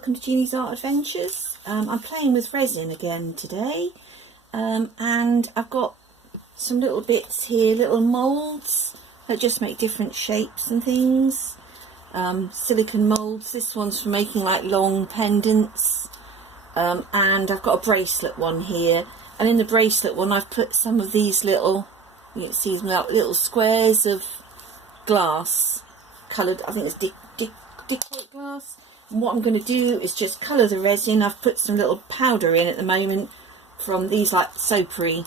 welcome to Jeannie's Art Adventures. I'm playing with resin again today, and I've got some little bits here, little moulds that just make different shapes and things. Silicone moulds. This one's for making like long pendants, and I've got a bracelet one here, and in the bracelet one I've put some of these little, you can see them like little squares of glass, coloured, I think it's decoy glass. And what I'm going to do is just colour the resin. I've put some little powder in at the moment from these like soapery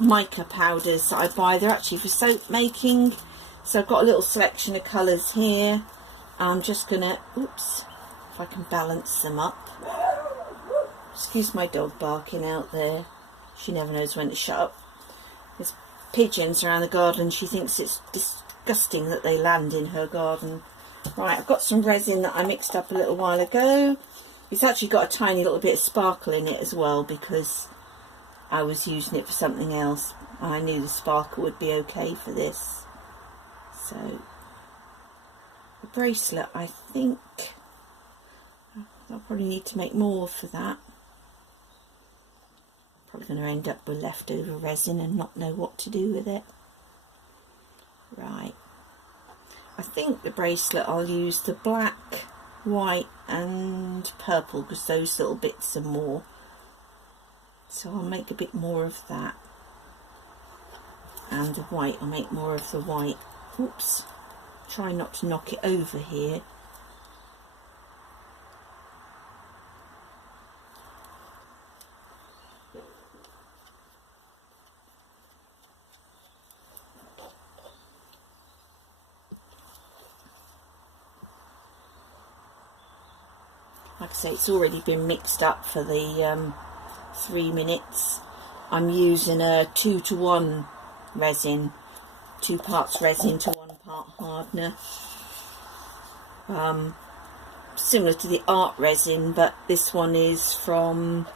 mica powders that I buy. They're actually for soap making. So I've got a little selection of colours here. I'm just going to, oops, if I can balance them up. Excuse my dog barking out there. She never knows when to shut up. There's pigeons around the garden. She thinks it's disgusting that they land in her garden. Right, I've got some resin that I mixed up a little while ago. It's actually got a tiny little bit of sparkle in it as well, because I was using it for something else. I knew the sparkle would be okay for this. So, the bracelet, I think I'll probably need to make more for that. Probably going to end up with leftover resin and not know what to do with it. Right. I think the bracelet I'll use the black, white and purple, because those little bits are more. So I'll make a bit more of that. And the white, I'll make more of the white. Oops. Try not to knock it over here. Like I say, it's already been mixed up for the 3 minutes. I'm using a 2-to-1 resin, 2 parts resin to 1 part hardener. Similar to the art resin, but this one is from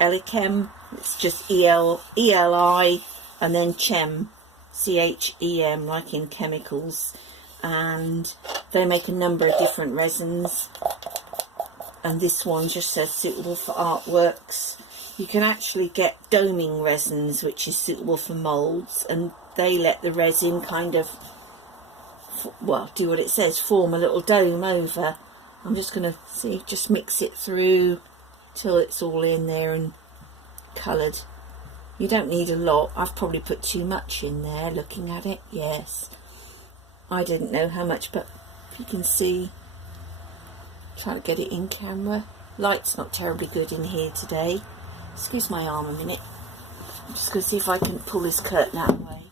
Elichem. It's just E-L-I and then Chem, C-H-E-M, like in chemicals. And they make a number of different resins. And this one just says suitable for artworks. You can actually get doming resins, which is suitable for moulds, and they let the resin kind of, well, do what it says, form a little dome over. I'm just going to see, just mix it through till it's all in there and coloured. You don't need a lot. I've probably put too much in there looking at it. Yes, I didn't know how much, but if you can see, try to get it in camera. Light's not terribly good in here today. Excuse my arm a minute. I'm just going to see if I can pull this curtain out of the way.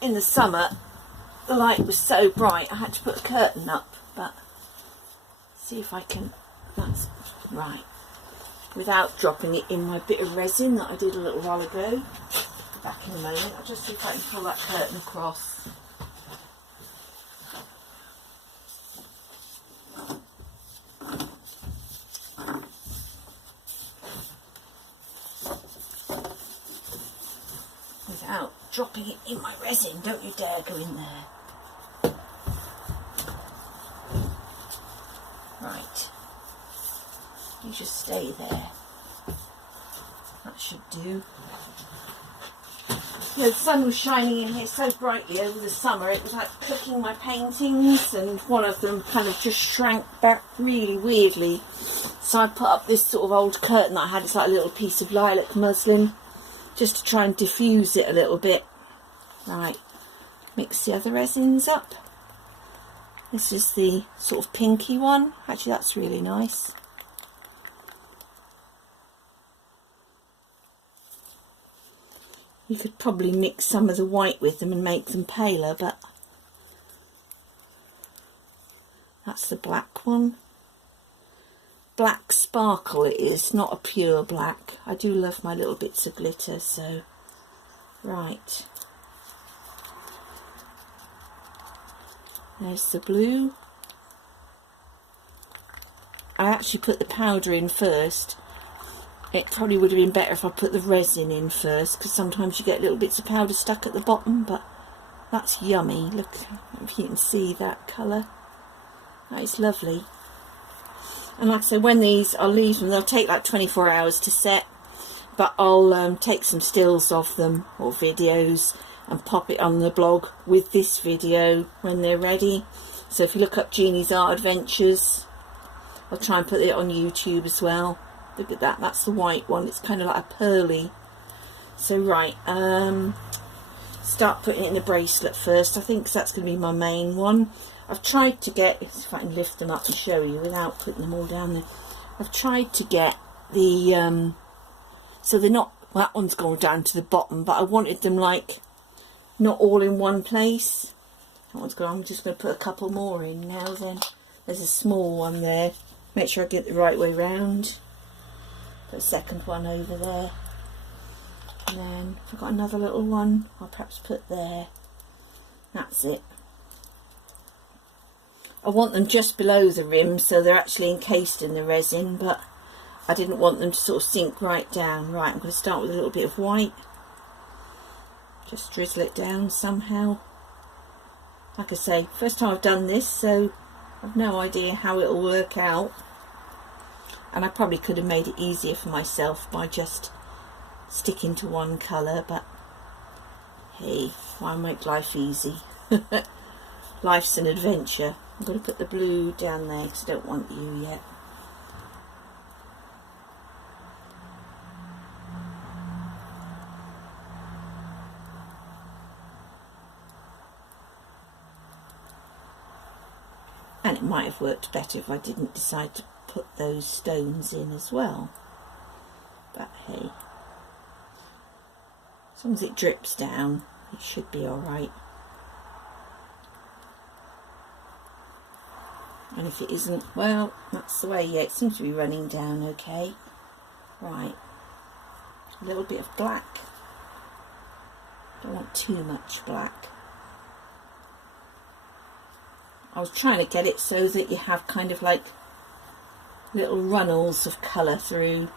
In the summer, the light was so bright I had to put a curtain up, but see if I can, that's right, without dropping it in my bit of resin that I did a little while ago. Back in a moment. I'll just see if I can pull that curtain across. Without dropping it in my resin. Don't you dare go in there. Right. You just stay there. That should do. The sun was shining in here so brightly over the summer, it was like cooking my paintings, and one of them kind of just shrank back really weirdly. So I put up this sort of old curtain that I had. It's like a little piece of lilac muslin, just to try and diffuse it a little bit. Right, mix the other resins up. This is the sort of pinky one. Actually, that's really nice. You could probably mix some of the white with them and make them paler, but that's the black one. Black sparkle it is, not a pure black. I do love my little bits of glitter, so right. There's the blue. I actually put the powder in first. It probably would have been better if I put the resin in first, because sometimes you get little bits of powder stuck at the bottom, but that's yummy. Look if you can see that colour. That is lovely. And like I say, when these, I'll leave them, they'll take like 24 hours to set, but I'll take some stills of them or videos and pop it on the blog with this video when they're ready. So if you look up Jeannie's Art Adventures, I'll try and put it on YouTube as well. Look at that, that's the white one, it's kind of like a pearly. So right, start putting it in a bracelet first, I think, 'cause that's going to be my main one. I've tried to get, if I can lift them up and show you without putting them all down there, I've tried to get the, so they're not, well, that one's gone down to the bottom, but I wanted them like, not all in one place. That one's gone, I'm just going to put a couple more in now then. There's a small one there, make sure I get the right way round. Put a second one over there. And then if I've got another little one, I'll perhaps put there. That's it. I want them just below the rim, so they're actually encased in the resin, but I didn't want them to sort of sink right down. Right, I'm going to start with a little bit of white. Just drizzle it down somehow. Like I say, first time I've done this, so I've no idea how it'll work out. And I probably could have made it easier for myself by just sticking to one colour, but hey, why make life easy? Life's an adventure. I'm going to put the blue down there because I don't want you yet. And it might have worked better if I didn't decide to put those stones in as well. But hey, as long as it drips down, it should be alright. And if it isn't, well, that's the way. Yeah, it seems to be running down okay. Right, a little bit of black. Don't want too much black. I was trying to get it so that you have kind of like little runnels of colour through.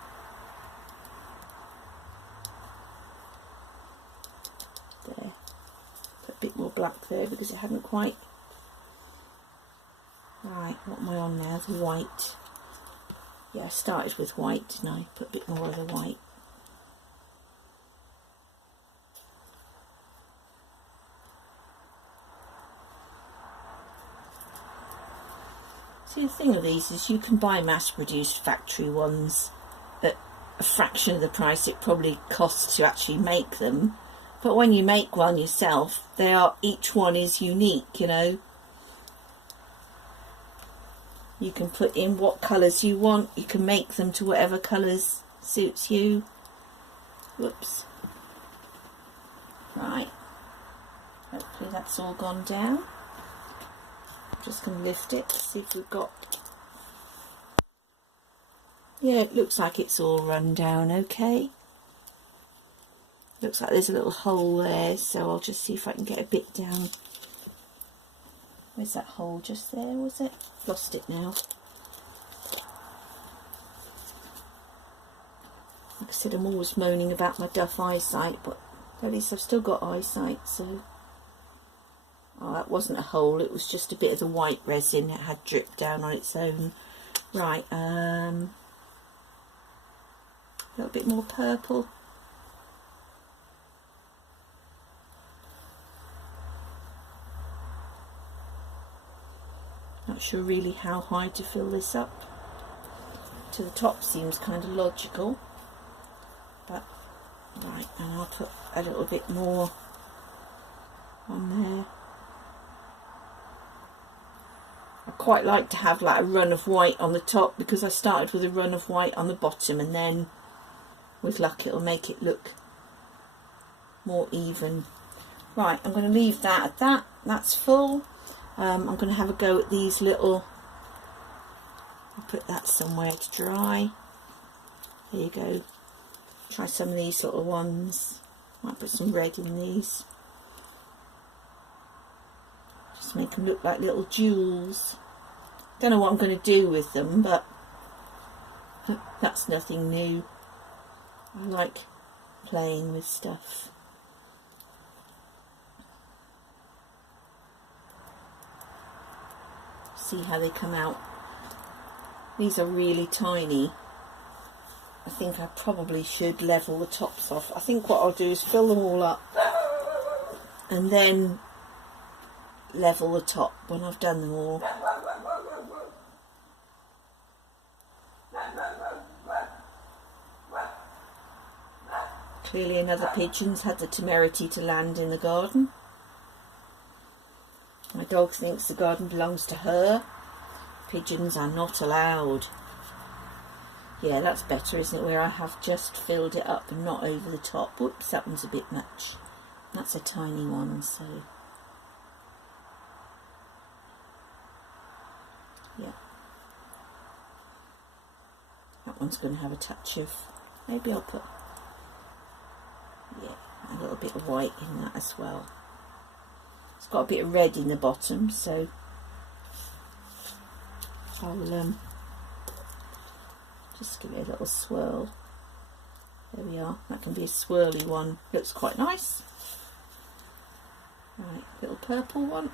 There. Put a bit more black there because it hadn't quite. Right, what am I on now? The white. Yeah, I started with white, didn't I? Put a bit more of the white. See, the thing of these is you can buy mass-produced factory ones at a fraction of the price it probably costs to actually make them. But when you make one yourself, they are, each one is unique, you know. You can put in what colours you want. You can make them to whatever colours suits you. Whoops. Right. Hopefully that's all gone down. I'm just going to lift it to see if we've got... Yeah, it looks like it's all run down okay. Looks like there's a little hole there, so I'll just see if I can get a bit down. Where's that hole? Just there, was it? Lost it now. Like I said, I'm always moaning about my duff eyesight, but at least I've still got eyesight, so... Oh, that wasn't a hole, it was just a bit of the white resin. It had dripped down on its own. Right, a little bit more purple. Not sure really how high to fill this up. To the top seems kind of logical, but right, and I'll put a little bit more on there. I quite like to have like a run of white on the top because I started with a run of white on the bottom, and then with luck it'll make it look more even. Right, I'm going to leave that at that. That's full. I'm going to have a go at these little, I'll put that somewhere to dry. There you go. Try some of these little ones. Might put some red in these. Just make them look like little jewels. Don't know what I'm going to do with them, but that's nothing new. I like playing with stuff. See how they come out. These are really tiny. I think I probably should level the tops off. I think what I'll do is fill them all up and then level the top when I've done them all. Clearly another pigeon's had the temerity to land in the garden. My dog thinks the garden belongs to her. Pigeons are not allowed. Yeah, that's better, isn't it, where I have just filled it up and not over the top. Whoops, that one's a bit much. That's a tiny one, so yeah. That one's going to have a touch of, maybe I'll put, yeah, a little bit of white in that as well. It's got a bit of red in the bottom, so I'll just give it a little swirl. There we are. That can be a swirly one. Looks quite nice. Right, little purple one.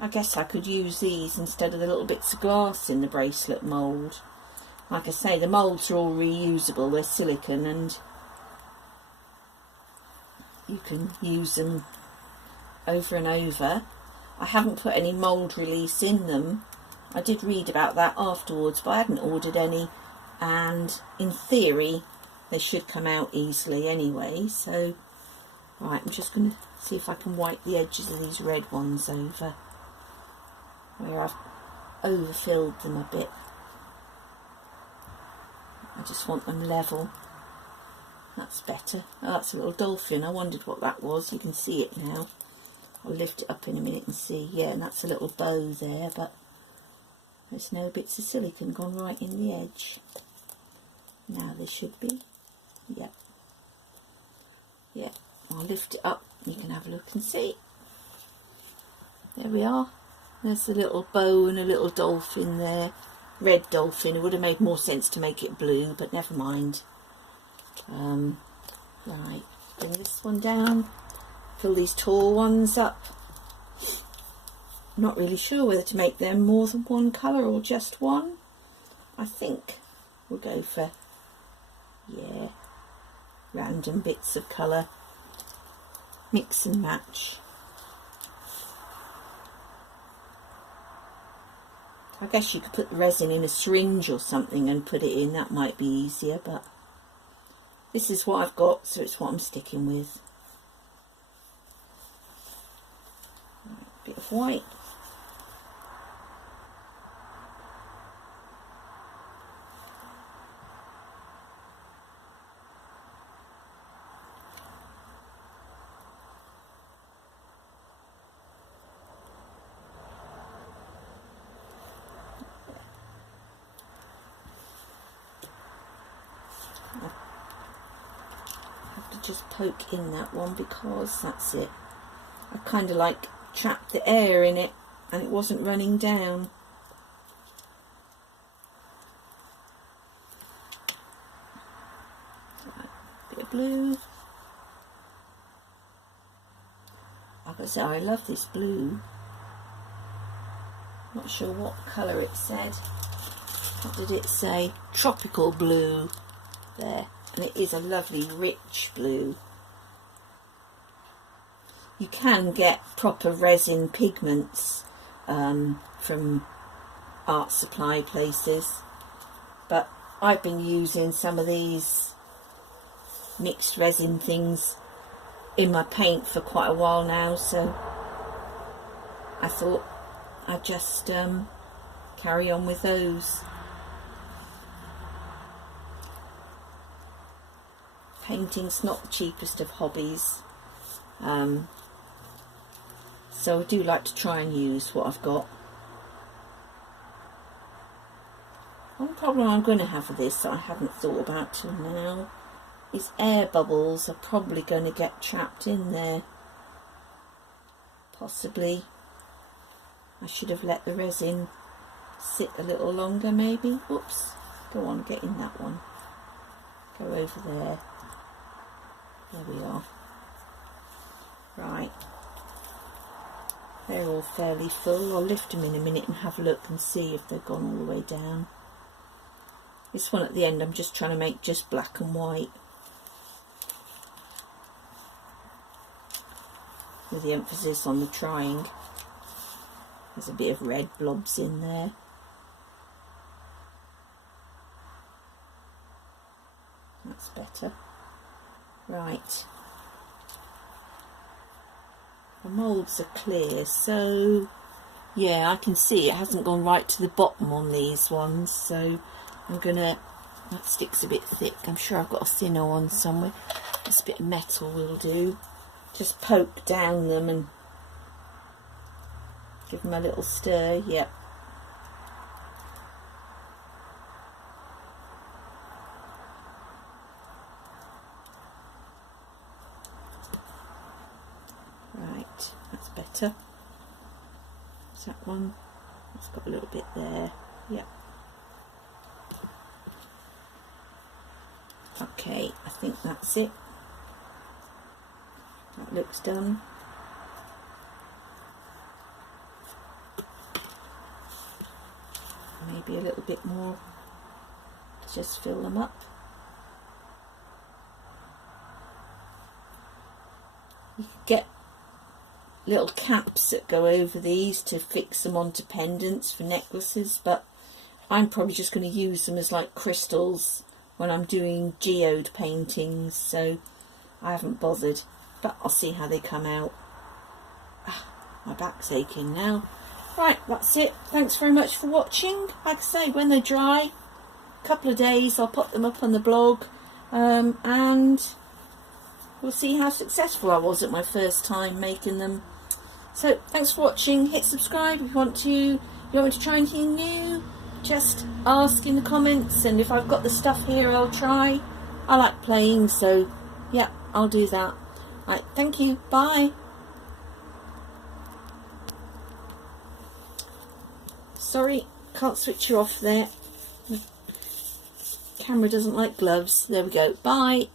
I guess I could use these instead of the little bits of glass in the bracelet mould. Like I say, the moulds are all reusable. They're silicone and you can use them over and over. I haven't put any mould release in them. I did read about that afterwards, but I hadn't ordered any, and in theory they should come out easily anyway. So right, I'm just going to see if I can wipe the edges of these red ones over where I've overfilled them a bit. I just want them level. That's better. Oh, that's a little dolphin. I wondered what that was. You can see it now. I'll lift it up in a minute and see. Yeah, and that's a little bow there, but there's no bits of silicone gone right in the edge. Now there should be. Yep. Yeah, I'll lift it up. You can have a look and see. There we are. There's a little bow and a little dolphin there. Red dolphin. It would have made more sense to make it blue, but never mind. Right, bring this one down. Fill these tall ones up. Not really sure whether to make them more than one colour or just one. I think we'll go for, yeah, random bits of colour. Mix and match. I guess you could put the resin in a syringe or something and put it in. That might be easier, but this is what I've got, so it's what I'm sticking with. Bit of white. I have to just poke in that one because that's it. I kind of like trapped the air in it and it wasn't running down. Right, bit of blue. Like I say, I love this blue. Not sure what colour it said. What did it say? Tropical blue. There. And it is a lovely rich blue. You can get proper resin pigments from art supply places, but I've been using some of these mixed resin things in my paint for quite a while now, so I thought I'd just carry on with those. Painting's not the cheapest of hobbies. So I do like to try and use what I've got. One problem I'm going to have with this that I hadn't thought about till now is air bubbles are probably going to get trapped in there. Possibly. I should have let the resin sit a little longer maybe. Whoops. Go on, get in that one. Go over there. There we are. Right. They're all fairly full. I'll lift them in a minute and have a look and see if they've gone all the way down. This one at the end I'm just trying to make just black and white, with the emphasis on the trying. There's a bit of red blobs in there. That's better. Right. The moulds are clear, so yeah, I can see it hasn't gone right to the bottom on these ones, so I'm gonna, that sticks a bit thick. I'm sure I've got a thinner one somewhere. This bit of metal will do. Just poke down them and give them a little stir. Yep. Right, that's better. Is that one? It's got a little bit there. Yep. Okay, I think that's it. That looks done. Maybe a little bit more to just fill them up. You could get little caps that go over these to fix them onto pendants for necklaces, but I'm probably just going to use them as like crystals when I'm doing geode paintings, so I haven't bothered, but I'll see how they come out. My back's aching now. Right, that's it. Thanks very much for watching. Like I say, when they dry, a couple of days, I'll put them up on the blog, and we'll see how successful I was at my first time making them. So thanks for watching. Hit subscribe if you want me to try anything new. Just ask in the comments, and if I've got the stuff here, I'll try. I like playing, so yeah, I'll do that. Right, thank you. Bye. Sorry, can't switch you off there. The camera doesn't like gloves. There we go. Bye.